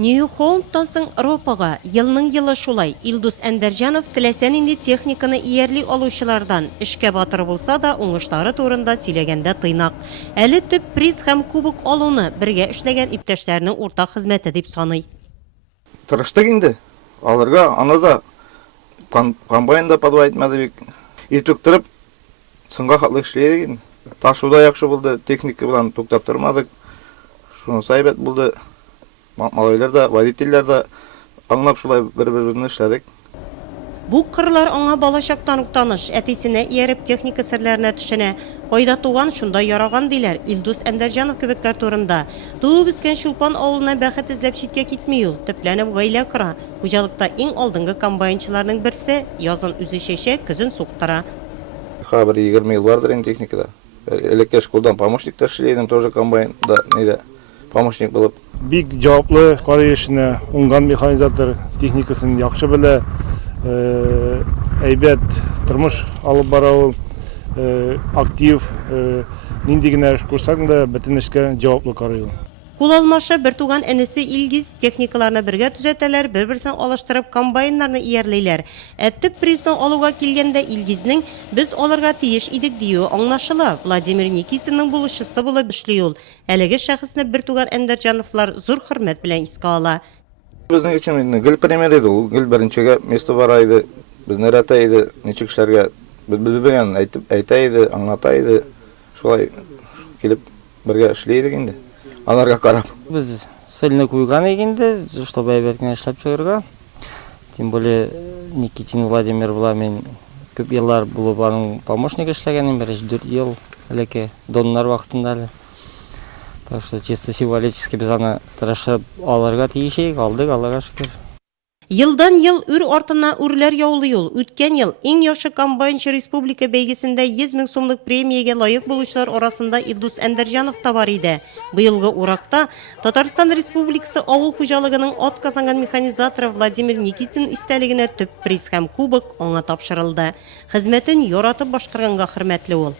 Нью-Холландтан соң Ропаға елның елы шулай Илдус Әндәрҗанов теләсән инде техниканы иярли алучылардан эшкә батыр булса да уңышлары турында сөйләгәндә тыйнак. Әле төп приз һәм кубок алуны бергә эшләгән иптәшләрнең уртак хезмәте дип саный. Тырыштык инде. Аларга аны да комбайнда подвайт мәдәбик. Иртүктөреп сынга хатлык эшләдек инде. Ташуда яхшы булды, техника белән туктап тормадык. Шуны сайбат булды. Малайлар да, водительләр да аңлап шулай бер-берне эшләдек. Бу кырлар аңа балачактан ук таныш, әтисенә ияреп техника серләренә төшенә. Кайда туган, шунда яраган диләр. Илдус Әндәрҗанов кебекләр турында. Туып үскән Чулпан авылына бәхет эзләп читкә китми ул, төпләнеп гаилә кора. Хуҗалыкта иң алдынгы комбайнчыларның берсе, язын үзе чәчә, көзен суктыра. Хәбәр 20 ел бардыр инде техникада. Элекке школдан помощниктар эшләдем, тоже комбайнда, нидә, помощник булып. Бик җаваплы карый эшенә, уңган механизатор техникасын яхшы белә, әйбәт тормыш алып бара ул, актив, нинди генә эш курсаң да бөтен эшкә җаваплы карый ул. Кул алмашы бер туган әнисе Илгиз техникаларны бергә төзәтәләр, бер-берсен алыштырып комбайннарны иярлейләр. Төп призны алуга килгәндә Илгизнең без алырга тиеш идек дию аңлашыла. Владимир Никитинның булышчысы булып эшли ул. Әлеге шәхесне бер туган Әндәрҗановлар зур хөрмәт белән искә ала. Безнең өчен гел премьер иде ул. Гел беренчегә место бара иде. Безне рәтә иде. Ничек эшләргә белгән әйтә иде, аңлата иде. Шулай килеп бергә эшли идек инде. Аларга карап. Biz сильно куйган инде, чтобы әйбәт кенә эшләп чыгарга. Тем более Никитин Владимир була, мен күп еллар булып аның помощник эшләгәнем, 4 ел элекке доннар вакытында әле. Так что чисто символически без аны тырышып алырга тиешек, алдык, Аллага шөкер. Елдан ел үр артына үрләр яулый ул. Үткән ел иң яхшы комбайнчы республика бәйгесендә 100 000 сумлык премиягә лаек булучылар арасында Илдус Әндәрҗанов та бар иде. Быелгы уракта Татарстан Республикасы авыл хуҗалыгының атказанган механизаторы Владимир Никитин истәлегенә төп приз һәм кубок аңа тапшырылды. Хезмәтен яратып башкарганга хөрмәтле ул.